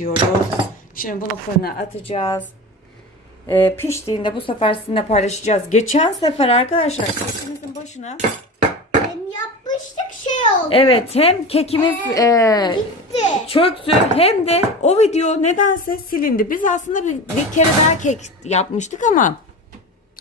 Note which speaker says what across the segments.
Speaker 1: diyoruz. Şimdi bunu fırına atacağız. Ee, piştiğinde bu sefer sizinle paylaşacağız. Geçen sefer arkadaşlar kekimizin başına
Speaker 2: Hem yapmıştık şey oldu.
Speaker 1: evet hem kekimiz e,
Speaker 2: Gitti.
Speaker 1: çöktü hem de o video nedense silindi. Biz aslında bir, bir kere daha kek yapmıştık ama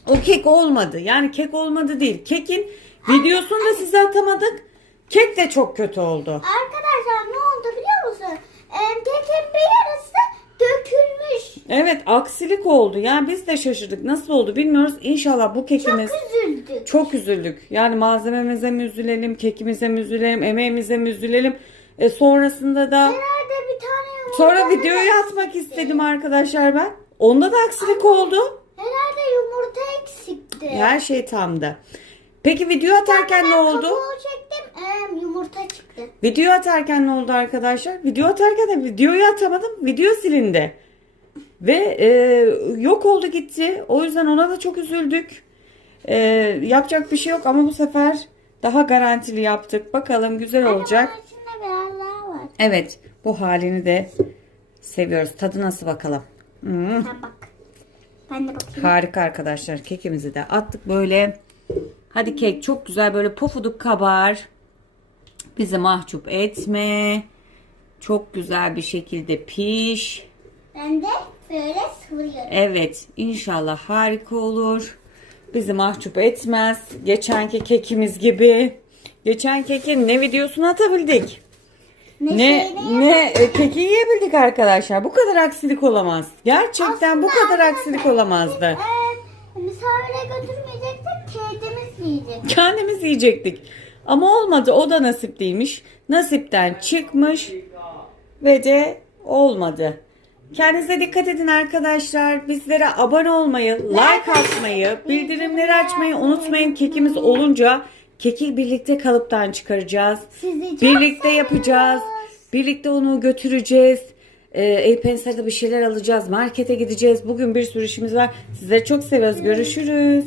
Speaker 1: o kek olmadı. Yani kek olmadı değil. Kekin videosunu da size atamadık. Kek de çok kötü oldu.
Speaker 2: Arkadaşlar ne oldu biliyor musun? Ee, kekin bir yarısı dökülmüş.
Speaker 1: Evet aksilik oldu. Yani biz de şaşırdık. Nasıl oldu bilmiyoruz. İnşallah bu kekimiz
Speaker 2: Üzüldük.
Speaker 1: çok üzüldük. Yani malzememize mi üzülelim, kekimize mi üzülelim, emeğimize mi üzülelim. E, sonrasında da
Speaker 2: Nerede bir tane
Speaker 1: sonra videoyu atmak istedim arkadaşlar ben. Onda da aksilik oldu.
Speaker 2: Herhalde yumurta eksikti.
Speaker 1: Her şey tamdı. Peki video atarken ne oldu?
Speaker 2: kabuğu çektim. Ee, yumurta çıktı.
Speaker 1: Video atarken ne oldu arkadaşlar? Video atarken de videoyu atamadım. Video silindi. Ve e, yok oldu gitti. O yüzden ona da çok üzüldük. E, yapacak bir şey yok ama bu sefer daha garantili yaptık. Bakalım güzel olacak.
Speaker 2: Bunun içinde biraz daha var.
Speaker 1: Evet bu halini de seviyoruz. Tadı nasıl bakalım? Hmm,
Speaker 2: Ha bak. Ben de bakayım.
Speaker 1: harika arkadaşlar. Kekimizi de attık böyle. Hadi kek çok güzel böyle pofuduk kabar. Bizi mahcup etme. Çok güzel bir şekilde piş.
Speaker 2: Ben de böyle sıvıyorum.
Speaker 1: Evet inşallah harika olur. Bizi mahcup etmez. Geçenki kekimiz gibi. Geçen kekin ne videosunu atabildik.
Speaker 2: Ne,
Speaker 1: Ne ne e, keki yiyebildik arkadaşlar. Bu kadar aksilik olamaz. Gerçekten bu
Speaker 2: Aslında
Speaker 1: kadar aksilik olamazdı.
Speaker 2: Ee, misafire götürmeyecektik, teyzemiz yiyecek.
Speaker 1: Kendimiz yiyecektik. Ama olmadı. O da nasip değilmiş. Nasipten çıkmış ve de olmadı. Kendinize dikkat edin arkadaşlar. Bizlere abone olmayı, like atmayı, bildirimleri açmayı unutmayın. Kekimiz olunca keki birlikte kalıptan çıkaracağız. Birlikte yapacağız. Birlikte onu götüreceğiz. Ee, El Pensa'da bir şeyler alacağız. Markete gideceğiz. Bugün bir sürü işimiz var. Sizleri çok seviyoruz. Görüşürüz.